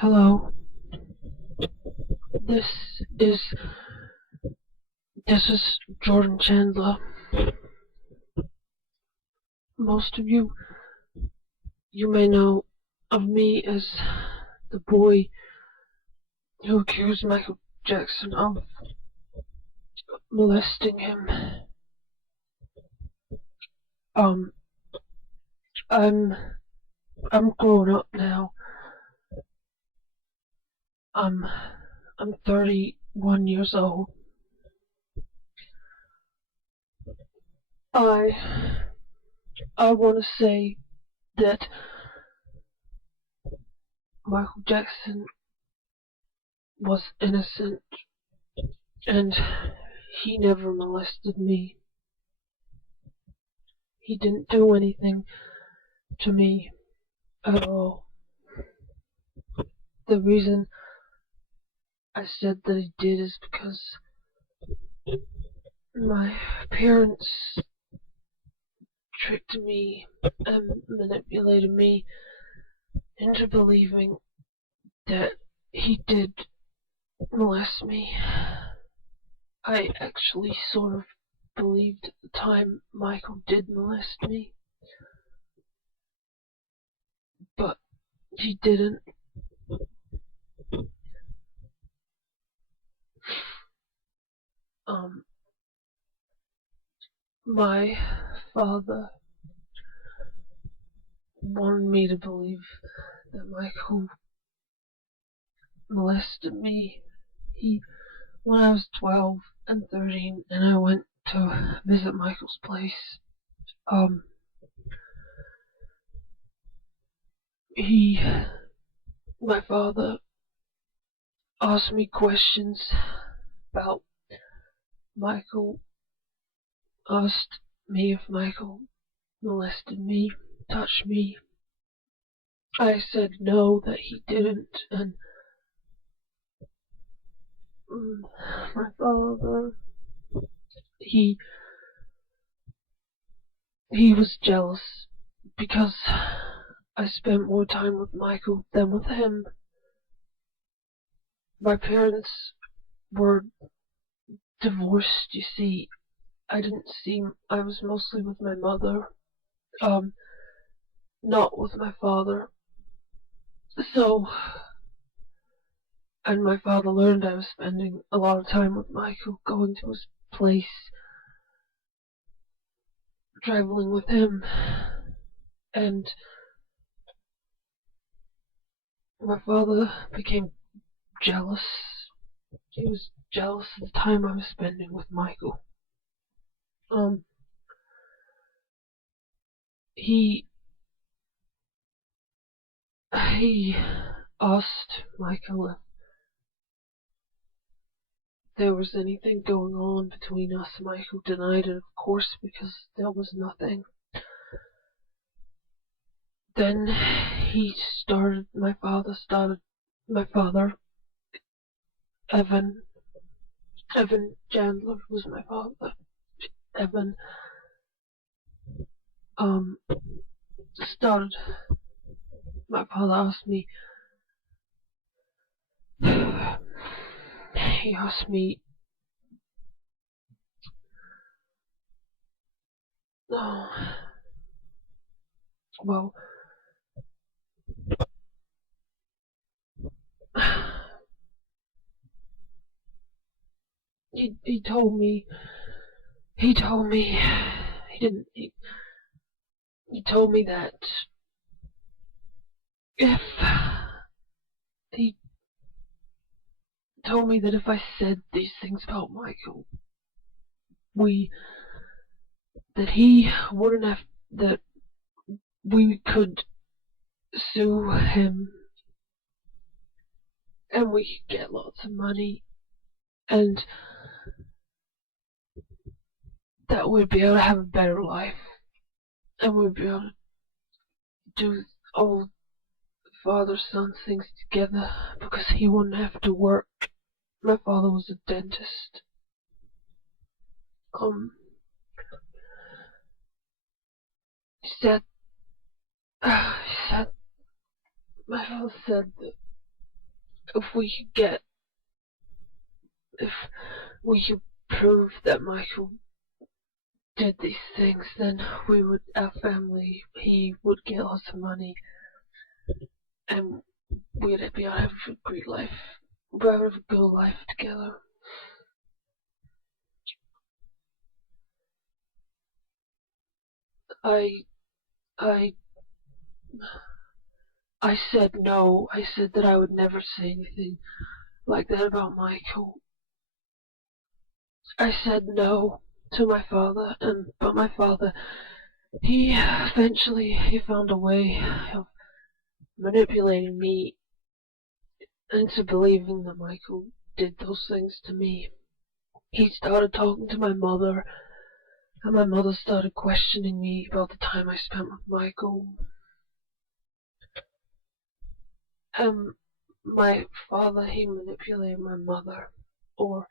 Hello. This is this is Jordan Chandler. Most of you may know of me as the boy who accused Michael Jackson of molesting him. Um, I'm I'm grown up now. I'm I'm 31 years old. I I want to say that Michael Jackson was innocent and he never molested me. He didn't do anything to me at all. The reason I said that he did is because my parents tricked me and manipulated me into believing that he did molest me. I actually sort of believed at the time Michael did molest me, but he didn't. Um, my father wanted me to believe that Michael molested me. When I was 12 and 13, and I went to visit Michael's place, um, he, my father, asked me questions about Michael, asked me if Michael molested me, touched me. I said no, that he didn't, and my father, he, he was jealous because I spent more time with Michael than with him. My parents were divorced, you see. I was mostly with my mother, um, not with my father. So, and my father learned I was spending a lot of time with Michael, going to his place, traveling with him, and my father became jealous. He was jealous of the time I was spending with Michael. Um, he he asked Michael if there was anything going on between us. Michael denied it, of course, because there was nothing. Then my father, Evan, Evan Chandler was my father. Evan, um, started, my father asked me, he asked me, oh, well, he told me, he told me, he didn't, he told me that if, he told me that if I said these things about Michael, we, that he wouldn't have, that we could sue him and we could get lots of money and that we'd be able to have a better life and we'd be able to do all father son things together because he wouldn't have to work. My father was a dentist. Um, he said, he said, my father said that if we could get, if we could prove that Michael did these things, then our family, he would get lots of money, and we'd be able to have a great life. We'd have a good life together. I, I, I said no. I said that I would never say anything like that about Michael. I said no to my father, but my father, he eventually found a way of manipulating me into believing that Michael did those things to me. He started talking to my mother, and my mother started questioning me about the time I spent with Michael. My father, he manipulated my mother, or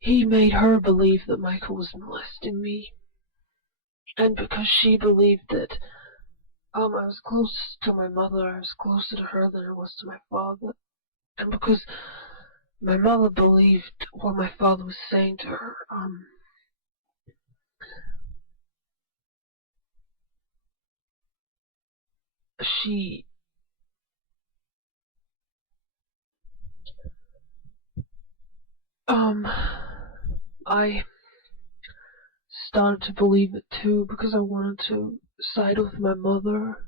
he made her believe that Michael was molesting me. And because she believed that I was close to my mother, I was closer to her than I was to my father. And because my mother believed what my father was saying to her, she I started to believe it too because I wanted to side with my mother.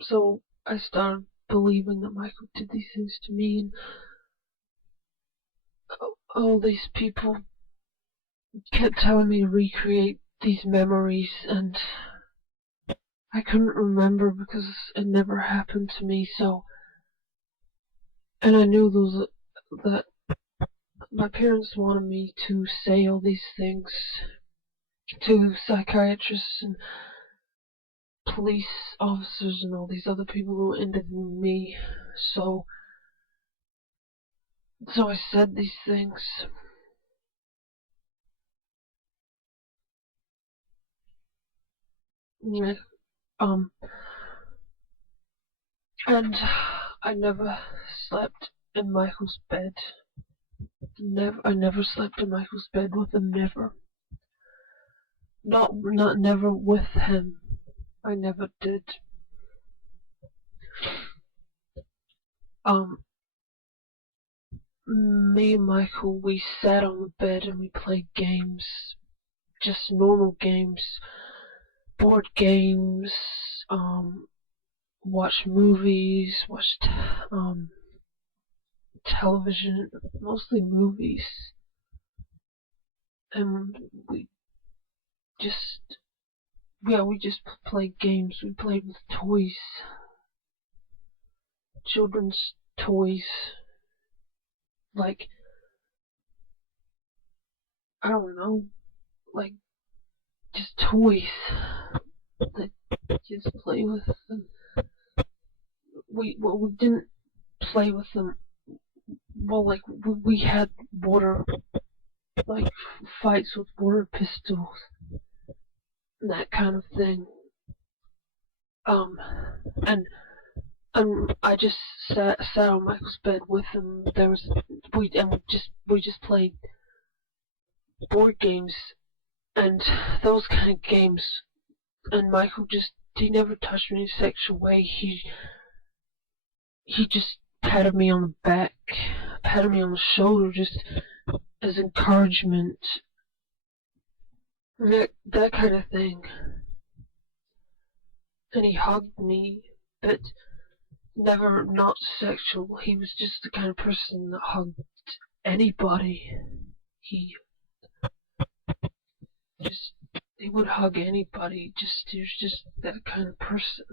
So I started believing that Michael did these things to me, and all these people kept telling me to recreate these memories, and I couldn't remember because it never happened to me. So, and I knew that my parents wanted me to say all these things to psychiatrists and police officers and all these other people who interviewed me. So I said these things. Yeah, and I never slept in Michael's bed. I never slept in Michael's bed with him. Never. Not never with him. I never did. Um, Me and Michael, we sat on the bed and we played games, just normal games, board games. Watched movies, watched television, mostly movies, and just we just played games. We played with toys, children's toys, like I don't know, like just toys that kids play with. And we didn't play with them. Well, like we had water, like fights with water pistols and that kind of thing. Um, and I just sat on Michael's bed with him. We just played board games and those kind of games. And Michael he never touched me in a sexual way. He just patted me on the back, patted me on the shoulder, just as encouragement, that kind of thing. And he hugged me, but never not sexual. He was just the kind of person that hugged anybody. He just he would hug anybody. He was just that kind of person.